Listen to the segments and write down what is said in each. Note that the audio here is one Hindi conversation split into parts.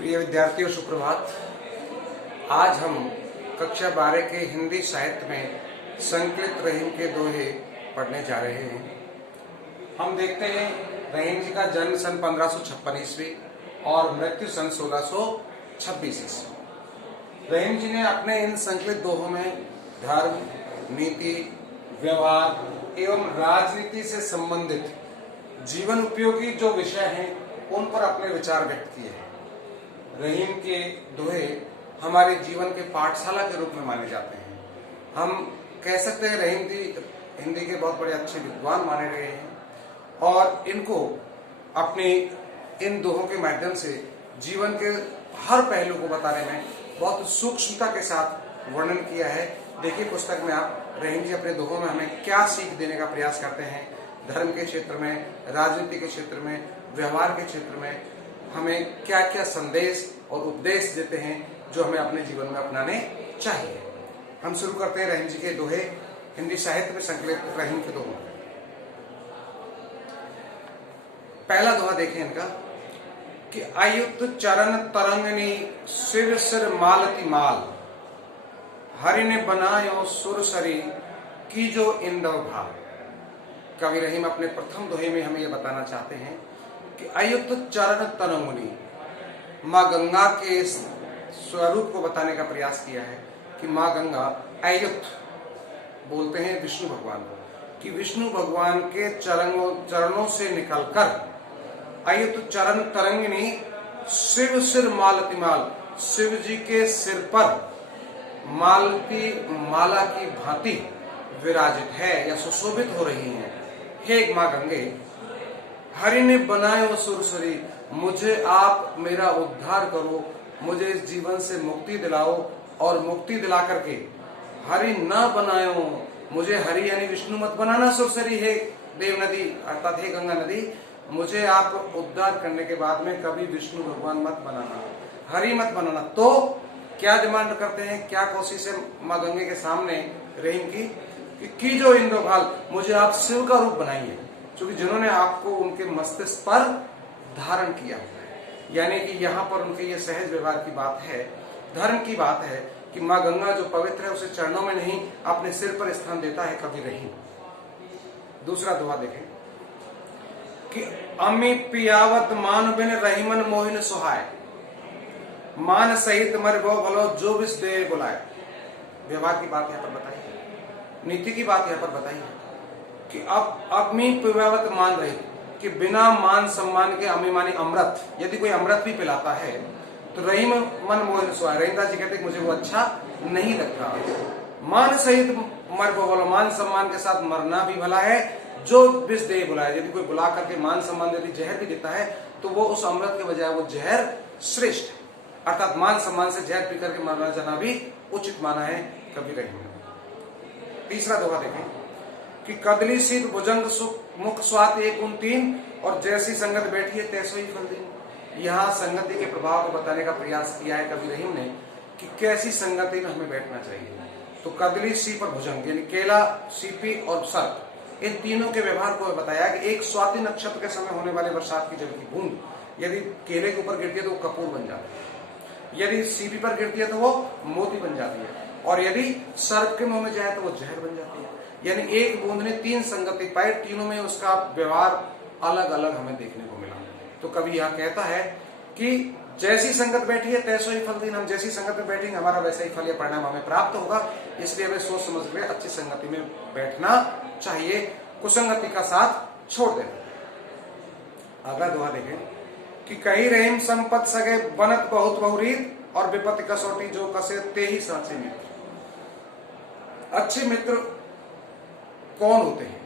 प्रिय विद्यार्थियों, सुप्रभात। आज हम कक्षा 12 के हिंदी साहित्य में संकलित रहीम के दोहे पढ़ने जा रहे हैं। हम देखते हैं रहीम जी का जन्म सन 1556 ईस्वी और मृत्यु सन 1626 ईस्वी। रहीम जी ने अपने इन संकलित दोहों में धर्म, नीति, व्यवहार एवं राजनीति से संबंधित जीवन उपयोगी जो विषय हैं उन पर अपने विचार व्यक्त किए हैं। रहीम के दोहे हमारे जीवन के पाठशाला के रूप में माने जाते हैं। हम कह सकते हैं रहीम जी हिंदी के बहुत बड़े अच्छे विद्वान माने गए हैं और इनको अपने इन दोहों के माध्यम से जीवन के हर पहलू को बताने में बहुत सूक्ष्मता के साथ वर्णन किया है। देखिए पुस्तक में आप रहीम जी अपने दोहों में हमें क्या सीख देने का प्रयास करते हैं। धर्म के क्षेत्र में, राजनीति के क्षेत्र में, व्यवहार के क्षेत्र में हमें क्या क्या संदेश और उपदेश देते हैं जो हमें अपने जीवन में अपनाने चाहिए। हम शुरू करते हैं रहीम जी के दोहे, हिंदी साहित्य में संकलित रहीम के दोहे। पहला दोहा देखें इनका कि अयुत चरण तरंगनी सिर सिर मालती माल, हरि ने बनायो सुर सरी की जो इंदव भाल। कवि रहीम अपने प्रथम दोहे में हमें यह बताना चाहते हैं कि अयुत चरण तरंगनी, माँ गंगा के स्वरूप को बताने का प्रयास किया है कि माँ गंगा अयुत बोलते हैं विष्णु भगवान को, कि विष्णु भगवान के चरणों से निकलकर अयुत चरण तरंगिनी शिव सिर मालती माल, शिव जी के सिर पर मालती माला की भांति विराजित है या सुशोभित हो रही हैं। हे माँ गंगे, हरि ने बनायो सुरसरी, मुझे आप मेरा उद्धार करो, मुझे इस जीवन से मुक्ति दिलाओ और मुक्ति दिला करके हरि न बनायो, मुझे हरि यानी विष्णु मत बनाना सुरसरी। हे देव नदी अर्थात हे गंगा नदी, मुझे आप उद्धार करने के बाद में कभी विष्णु भगवान मत बनाना, हरि मत बनाना। तो क्या डिमांड करते हैं, क्या कोशिश है माँ गंगे के सामने रहीम की जो इंद्रभाल, मुझे आप शिव का रूप बनाइए, क्योंकि जिन्होंने आपको उनके मस्तिष्क पर धारण किया। यानी कि यहाँ पर उनके ये सहज व्यवहार की बात है, धर्म की बात है कि माँ गंगा जो पवित्र है उसे चरणों में नहीं अपने सिर पर स्थान देता है कवि रहीम। दूसरा दोहा देखें कि अम्मी पियावत मान बिन रहीमन मोहिन सुहाय, मान सहित मर गो भलो जो विष दे बुलाए। व्यवहार की बात यहाँ पर बताई है, नीति की बात यहाँ पर बताई है कि अब अम्मी पियावत मान रही, कि बिना मान सम्मान के अम्मी मानी अमृत, यदि कोई अमृत भी पिलाता है तो रहीम मन मोहिन सुहाय, रहीमदास जी कहते मुझे वो अच्छा नहीं लगता। मान सहित मर गो भलो, मान सम्मान के साथ मरना भी भला है, जो विष दे बुलाए, यदि कोई बुला करके मान सम्मान यदि जहर भी देता है तो वो उस अमृत के बजाय वो जहर श्रेष्ठ है। अर्थात मान सम्मान से जहर पी करके मरना जाना भी उचित माना है कवि रहीम ने। तीसरा दोहा देखें कि कदली शीत भुजंग सुख मुख स्वात एक उन तीन, और जैसी संगत बैठी है तैसो ही फल दिन। यहाँ संगति के प्रभाव को बताने का प्रयास किया है कवि रहीम ने कि कैसी संगति में हमें बैठना चाहिए। तो कदली सीप और भुजंग यानी केला, सीपी और सर्प, इन तीनों के व्यवहार को बताया कि एक स्वाति नक्षत्र के समय होने वाले बरसात की जल की बूंद यदि केले के ऊपर गिरती है तो वो कपूर बन जाता है, यदि सीपी पर गिरती है तो वो मोती बन जाती है, और यदि सर्प के मुंह में जाए तो वो जहर बन जाती है। यानी एक बूंद ने तीन संगति पाई, तीनों में उसका व्यवहार अलग अलग हमें देखने को मिला। तो कवि यहाँ कहता है कि जैसी संगत बैठी है तैसो ही फल दिन, हम जैसी संगत में बैठेंगे हमारा वैसा ही फल या परिणाम हमें प्राप्त होगा। इसलिए हमें सोच समझ कर अच्छी संगति में बैठना चाहिए, कुसंगति का साथ छोड़ देना। अगला दोहा देखें कि कही रहीम संपत सगे बनत बहुत बहुरीत, और विपत्ति कसौटी जो कसे ते ही साचे मित्र। अच्छे मित्र कौन होते हैं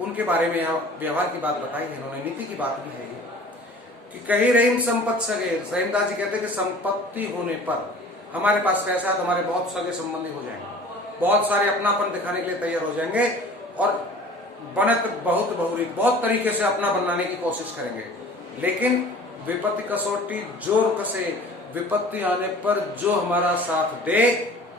उनके बारे में यहाँ व्यवहार की बात बताई है इन्होंने, नीति की बात भी है कि कही रहीम संपत सगे। रहीमदास जी कहते हैं कि संपत्ति होने पर हमारे पास पैसा है तो हमारे बहुत सगे संबंधी हो जाएंगे, बहुत सारे अपनापन दिखाने के लिए तैयार हो जाएंगे, और बनत बहुत बहुरी, बहुत तरीके से अपना बनाने की कोशिश करेंगे। लेकिन विपत्ति कसौटी जोर कसे, विपत्ति आने पर जो हमारा साथ दे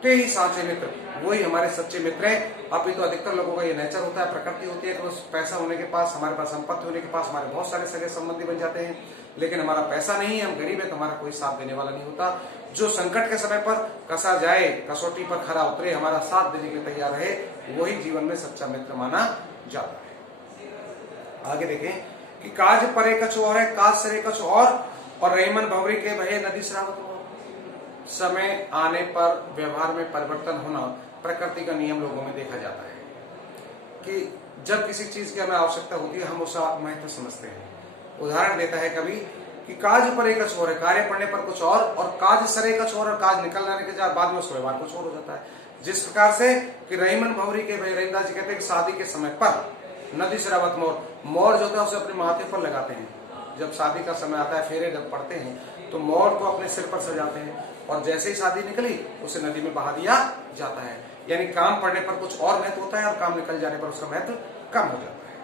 टूटे ही साँचे मित्र वही हमारे सच्चे मित्र हैं। अभी तो अधिकतर लोगों का ये नेचर होता है, प्रकृति होती है कि उस पैसा होने के पास, हमारे पास संपत्ति होने के पास हमारे बहुत सारे सगे संबंधी बन जाते हैं, लेकिन हमारा पैसा नहीं है, हम गरीब है तो हमारा कोई साथ देने वाला नहीं होता। जो संकट के समय पर कसा जाए, कसौटी पर खरा उतरे, हमारा साथ देने के लिए तैयार रहे, वही जीवन में सच्चा मित्र माना जाता है। आगे देखें कि काज परे कछ और है, काज सरे कछ और रहीमन भंवरी के भये नदी श्रावत हो। समय आने पर व्यवहार में परिवर्तन होना प्रकृति का नियम लोगों में देखा जाता है कि जब किसी चीज की हमें आवश्यकता होती है हम उसका महत्व समझते हैं। उदाहरण देता है कभी कि काज परे कछ और है, कार्य पड़ने पर कुछ और काज सरे कछ और काज निकल जाने के बाद में उसका व्यवहार कुछ और हो जाता है। जिस प्रकार से कि रहीमन भंवरी के भय, रहीमदास जी कहते हैं कि शादी के समय पर नदी श्रावत मोर जो होता है उसे अपने माथे पर लगाते हैं। जब शादी का समय आता है, फेरे जब पड़ते हैं तो मोर को अपने सिर पर सजाते हैं और जैसे ही शादी निकली उसे नदी में बहा दिया जाता है। यानी काम पड़ने पर कुछ और महत्व होता है और काम निकल जाने पर उसका महत्व कम हो जाता है।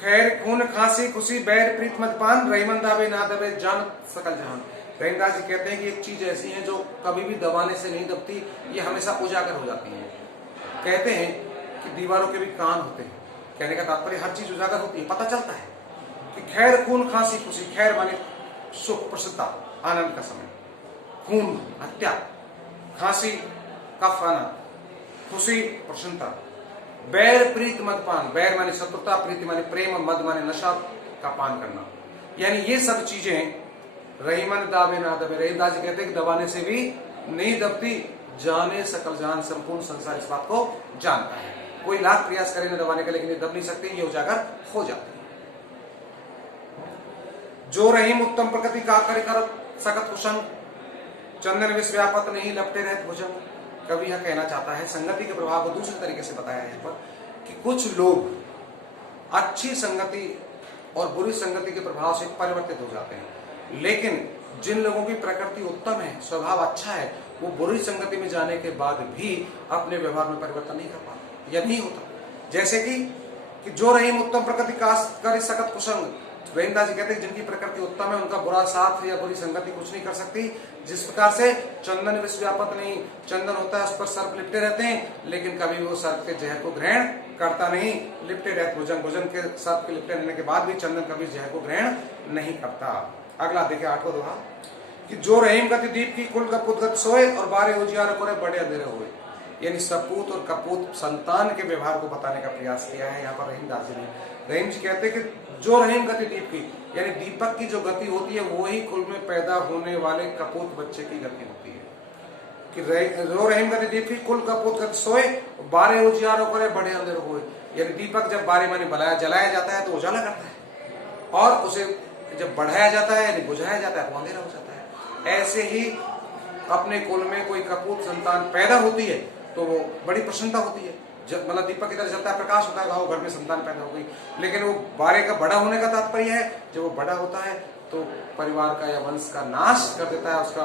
खैर खून खांसी खुशी बैर प्रीत मदपान, रहीमन दावे ना दबे जान सकल जहान। रहीमदास जी कहते हैं कि एक चीज ऐसी है जो कभी भी दबाने से नहीं दबती, ये हमेशा उजागर हो जाती है। कहते हैं कि दीवारों के भी कान होते हैं, कहने का तात्पर्य हर चीज उजागर होती है, पता चलता है कि खैर खून खांसी खुशी, खैर माने सुख प्रसन्नता आनंद का समय, खून हत्या, खांसी कफ आना, खुशी प्रसन्नता, बैर प्रीत मदपान, बैर माने शत्रुता, प्रीति माने प्रेम, मद माने नशा का पान करना। यानी ये सब चीजें रहीमन दावे ना दबे, रहीमदास जी कहते हैं कि दबाने से भी नहीं दबती, जाने सकल जान, संपूर्ण संसार इस बात को जानता है। कोई लाख प्रयास करे न दबाने का, लेकिन ये दब नहीं सकते, ये उजागर हो जाते हैं। जो रहीम उत्तम प्रकृति का कर सकत कुशंग, चंदन विष व्यापत नहीं लपटे रहत भुजंग। कवि यह कहना चाहता है, संगति के प्रभाव को दूसरे तरीके से बताया है यहाँ पर कि कुछ लोग अच्छी संगति और बुरी संगति के प्रभाव से परिवर्तित हो जाते हैं, लेकिन जिन लोगों की प्रकृति उत्तम है, स्वभाव अच्छा है, वो बुरी संगति में जाने के बाद भी अपने व्यवहार में परिवर्तन नहीं कर पाते, यह नहीं होता। जैसे कि जो रहीम उत्तम प्रकृति का कर सकत कुशंग, रहीमदास जी कहते हैं जिनकी प्रकृति उत्तम है उनका बुरा साथ या बुरी संगति कुछ नहीं कर सकती। जिस प्रकार से चंदन विष व्यापत नहीं, चंदन होता है उस पर सर्प लिपटे रहते हैं, लेकिन कभी वो सर्प के जहर को ग्रहण करता नहीं, लिपटे रहते भुजंग, भुजंग के सर्प के लिपटे रहने के बाद भी चंदन कभी जहर को ग्रहण नहीं करता। अगला देखिए 8वां दोहा कि जो रहीम गति दीप की कुल कपूत गत सोए और बारे उजियार करे बड़े अंधेरे हुए। यानी सपूत और कपूत संतान के व्यवहार को बताने का प्रयास किया है यहाँ पर रहीमदास जी ने। रहीम जी कहते हैं कि जो रहीम गति दीप की, यानी दीपक की जो गति होती है वही कुल में पैदा होने वाले कपूत बच्चे की गति होती है। कि जो रहीम गति दीप की कुल कपूत गति सोए बारे उजियार करे बड़े अंधेरे हुए। यानी दीपक जब बारे माने जलाया जाता है तो उजाला करता है, और उसे जब बढ़ाया जाता है यानी बुझाया जाता है तो अंधेरा हो जाता है। ऐसे ही अपने कुल में कोई कपूत संतान पैदा होती है तो वो बड़ी प्रसन्नता होती है, जब मतलब दीपक की तरह जलता है, प्रकाश होता है, गाँव घर में संतान पैदा हो गई। लेकिन वो बारे का बड़ा होने का तात्पर्य है जब वो बड़ा होता है तो परिवार का या वंश का नाश कर देता है, उसका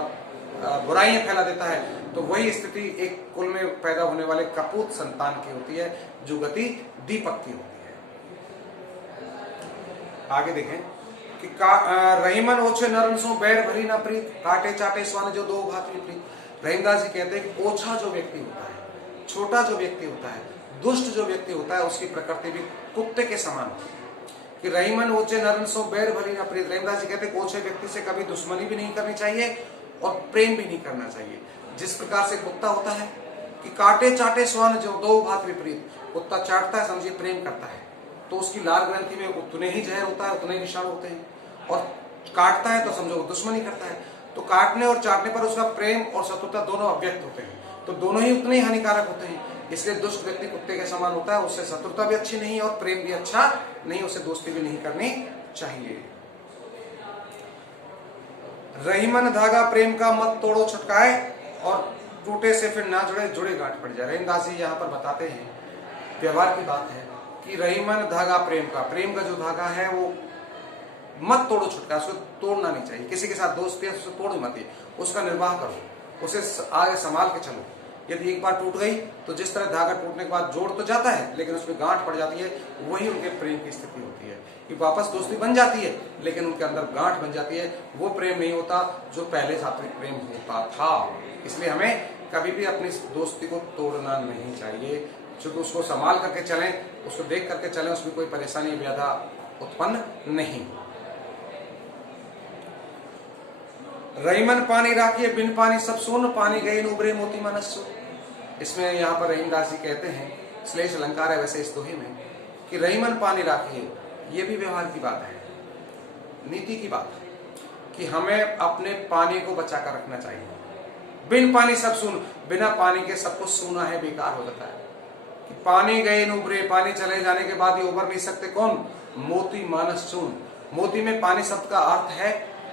बुराइयां फैला देता है। तो वही स्थिति एक कुल में पैदा होने वाले कपूत संतान की होती है, जो गति दीपक की होती है। आगे देखें कि रहीमन ओछे नरनसों बैर भरी न प्रीत, काटे चाटे स्वान जो दो भात विपरीत। रहीमदास जी कहते हैं कि ओछा जो व्यक्ति होता है, छोटा जो व्यक्ति होता है, दुष्ट जो व्यक्ति होता है, उसकी प्रकृति भी कुत्ते के समान होती है। कि रहीमन ओछे नरनसों बैर भरी न प्रीत। रहीमदास जी कहते हैं ओछे व्यक्ति से कभी दुश्मनी भी नहीं करनी चाहिए और प्रेम भी नहीं करना चाहिए। जिस प्रकार से कुत्ता होता है कि काटे चाटे स्वान जो दो भात विपरीत, कुत्ता चाटता है समझिए प्रेम करता है, तो उसकी लाल ग्रंथि में उतने ही जहर होता है, उतने ही विषाणु होते हैं, और काटता है तो समझो दुश्मनी करता है। तो काटने और चाटने पर उसका प्रेम और शत्रुता दोनों अव्यक्त होते हैं, तो दोनों ही उतने ही हानिकारक होते हैं। इसलिए दुष्ट व्यक्ति कुत्ते के समान होता है, उससे शत्रुता भी अच्छी नहीं और प्रेम भी अच्छा नहीं, उससे दोस्ती भी नहीं करनी चाहिए। रहीमन धागा प्रेम का मत तोड़ो छटकाए, और टूटे से फिर ना जुड़े जुड़े गांठ पड़ जाए। रहीमदास जी यहाँ पर बताते हैं, व्यवहार की बात है कि रहीमन धागा प्रेम का जो धागा है वो मत तोड़ो छुटकाए, उसको तोड़ना नहीं चाहिए। किसी के साथ दोस्ती है उसको तोड़ो मत, उसका निर्वाह करो, उसे आगे संभाल के चलो। यदि एक बार टूट गई तो जिस तरह धागा टूटने के बाद जोड़ तो जाता है लेकिन उसमें गांठ पड़ जाती है, वही उनके प्रेम की स्थिति होती है कि वापस दोस्ती बन जाती है लेकिन उनके अंदर गांठ बन जाती है। वो प्रेम नहीं होता जो पहले सात्विक प्रेम होता था। इसलिए हमें कभी भी अपनी दोस्ती को तोड़ना नहीं चाहिए, क्योंकि उसको संभाल करके चलें, उसको देख करके चलें, उसमें कोई परेशानी बाधा उत्पन्न नहीं। रहीमन पानी राखिए बिन पानी सब सोन, पानी गई उबरे मोती मनस्सु। इसमें यहाँ पर रहीमदास जी कहते हैं, श्लेष अलंकार है वैसे इस दोहे में, कि रहीमन पानी राखिए, ये भी व्यवहार की बात है, नीति की बात है कि हमें अपने पानी को बचा कर रखना चाहिए। बिन पानी सब सून, बिना पानी के सब कुछ सूना है, बेकार हो जाता है। कि पानी गए न उबरे, पानी चले जाने के बाद ये उबर नहीं सकते कौन? मोती मानस चून। मोती में पानी शब्द का अर्थ है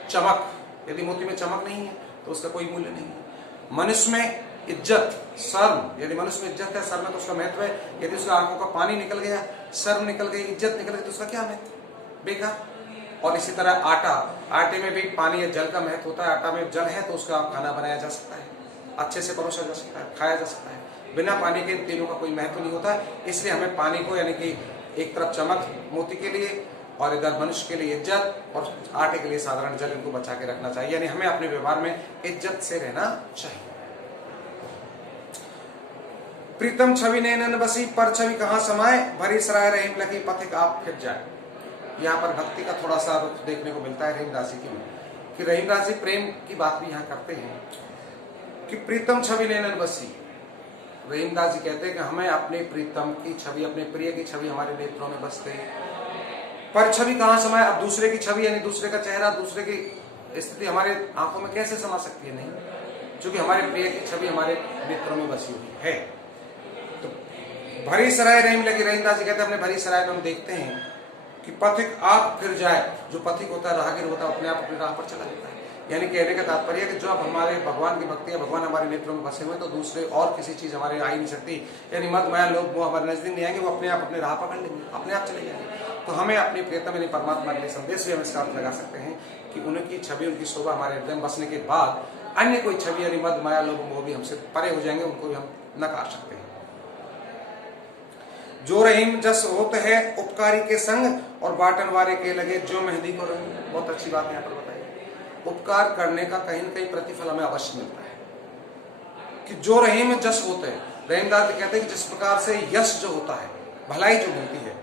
चमक। यदि मोती में चमक नहीं है तो उसका कोई मूल्य नहीं है। मनुष्य में इज्जत, शर्म, यदि मनुष्य में इज्जत है, शर्म है तो उसका महत्व है। यदि उसका आंखों का पानी निकल गया, शर्म निकल गई, इज्जत निकल गई तो उसका क्या महत्व? बेकार। और इसी तरह आटा, आटे में भी पानी या जल का महत्व होता है। आटा में जल है तो उसका खाना बनाया जा सकता है, अच्छे से परोसा जा सकता है, खाया जा सकता है। बिना पानी के तीनों का कोई महत्व नहीं होता। इसलिए हमें पानी को, यानी कि एक तरफ चमक मोती के लिए और इधर मनुष्य के लिए इज्जत और आटे के लिए साधारण जल, इनको बचा के रखना चाहिए। यानी हमें अपने व्यवहार में इज्जत से रहना चाहिए। प्रीतम छवि नैनन बसी, पर छवि कहाँ समाये, भरी सराय रहीम लगी पथिक आप फिर जाए। यहाँ पर भक्ति का थोड़ा सा रुख देखने को मिलता है रहीमदास जी की, कि रहीमदास जी प्रेम की बात भी यहाँ करते हैं कि प्रीतम छवि नैनन बसी। रहीमदास जी कहते हैं कि हमें अपने प्रीतम की छवि, अपने प्रिय की छवि हमारे नेत्रों में बस गई, पर छवि कहाँ समाये। अब दूसरे की छवि, यानी दूसरे का चेहरा, दूसरे की स्थिति हमारे आंखों में कैसे समा सकती है? नहीं, क्योंकि हमारे प्रिय की छवि हमारे नेत्रों में बसी हुई है। तो भरी सराय रहीम लगी, रहीमदास जी कहते हैं अपने भरी सराय में हम देखते हैं कि पथिक आप फिर जाए। जो पथिक होता है, राहगीर होता है, अपने आप अपनी राह पर चला जाता है। यानी कहने का तात्पर्य है कि जो अब हमारे भगवान की भक्ति है, भगवान हमारे नेत्रों में बसे हुए, तो दूसरे और किसी चीज हमारे आ ही नहीं सकती। यानी मद माया लोग वो हमारे नजदीक नहीं आएंगे, वो अपने आप अपने राह पकड़ लेंगे, अपने आप चले जाएंगे। तो हमें अपने प्रियतम यानी परमात्मा के लिए संदेश भी हम इसका अर्थ लगा सकते हैं कि उनकी छवि, उनकी शोभा हमारे हृदय में बसने के बाद अन्य कोई छवि यानी मद माया लोग वो भी हमसे परे हो जाएंगे, उनको भी हम नकार सकते हैं। जो रहीम जस होत है उपकारी के संग, और बाटन वारे के लगे जो मेहंदी को रंग। बहुत अच्छी बात यहाँ पर बताई। उपकार करने का कहीं न कहीं प्रतिफल हमें अवश्य मिलता है कि जो रहीम जस होते हैं। रहीमदास कहते हैं कि जिस प्रकार से यश जो होता है, भलाई जो मिलती है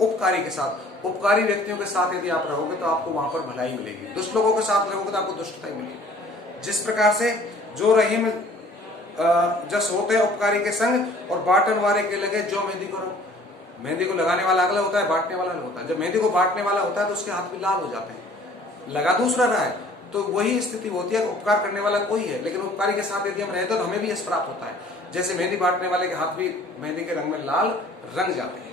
उपकारी के साथ, उपकारी व्यक्तियों के साथ यदि आप रहोगे तो आपको वहां पर भलाई मिलेगी। दुष्ट लोगों के साथ रहोगे तो आपको दुष्टता ही मिलेगी। जिस प्रकार से जो रहीम जस होते हैं उपकारी के संग, और बाटन वारे के लगे जो मेहंदी को रंग। मेहंदी को लगाने वाला अगला होता है, बांटने वाला होता है। जब मेहंदी को बांटने वाला होता है तो उसके हाथ भी लाल हो जाते हैं, लगा दूसरा रहा है। तो वही स्थिति होती है, उपकार करने वाला कोई है, लेकिन उपकारी के साथ यदि हम रहते तो हमें भी यश प्राप्त होता है। जैसे मेहंदी बांटने वाले के हाथ भी मेहंदी के रंग में लाल रंग जाते हैं।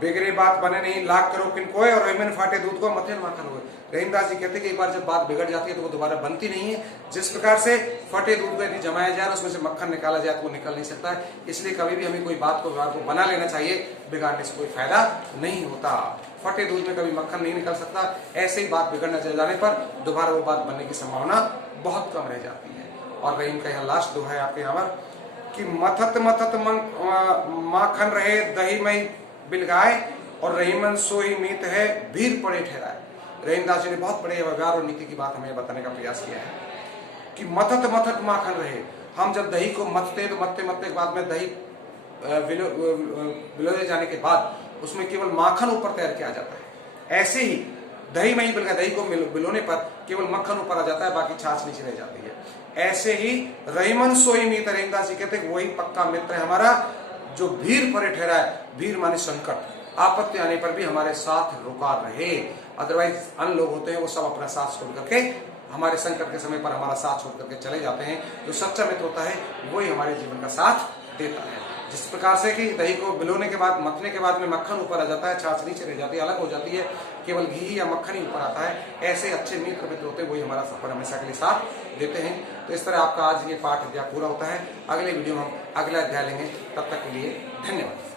बेगरे बात बने नहीं लाख करो किनको, और रहीमन फाटे दूध को मथे माखन हुए। रहीमदास जी कहते हैं कि एक बार जब बात बिगड़ जाती है तो वो दोबारा बनती नहीं है। जिस प्रकार से फटे दूध को यदि जमाया जाए, उसमें से मक्खन निकाला जाए तो वो निकल नहीं सकता है। इसलिए कभी भी हमें कोई बात को व्यवहार को बना लेना चाहिए, बिगाड़ने से कोई फायदा नहीं होता। फटे दूध में कभी मक्खन नहीं निकल सकता। ऐसे ही बात बिगड़ने चले जाने पर दोबारा वो बात बनने की संभावना बहुत कम रह जाती है। और रहीम का यहाँ लास्ट दोहा है आपके यहाँ पर कि मथत मथत माखन रहे दही मई बिलगाए, और रहीमन सोई मीत है भीड़ पड़े ठहराए। रहीमदास जी ने बहुत बड़े व्यवहार और नीति की बात हमें बताने का प्रयास किया है कि मथत मथत माखन रहे। हम जब दही को मथते हैं तो मथते मथते के बाद में दही बिलोए जाने के बाद उसमें केवल माखन ऊपर तैर के आ जाता है। ऐसे ही दही में ही बिलगा, दही को बिलोने पर केवल मक्खन ऊपर आ जाता है, बाकी छाछ नीचे रह जाती है। ऐसे ही रहीमन सोई मीत, रहीमदास जी कहते हैं वही पक्का मित्र है हमारा जो भीड़ परे ठहरा है। भीड़ माने संकट, आपत्ति आने पर भी हमारे साथ रुका रहे। अदरवाइज अन्य लोग होते हैं वो सब अपना साथ छोड़ करके हमारे संकट के समय पर हमारा साथ छोड़ करके चले जाते हैं। जो सच्चा मित्र होता है वही हमारे जीवन का साथ देता है। जिस प्रकार से कि दही को बिलोने के बाद, मथने के बाद में मक्खन ऊपर आ जाता है, छाछ नीचे रह जाती है, अलग हो जाती है, केवल घी या मक्खन ही ऊपर आता है। ऐसे अच्छे मित्र होते हैं वही हमारा सफर हमेशा के लिए साथ देते हैं। तो इस तरह आपका आज ये पाठ अध्याय पूरा होता है। अगले वीडियो में हम अगला अध्याय लेंगे। तब तक के लिए धन्यवाद।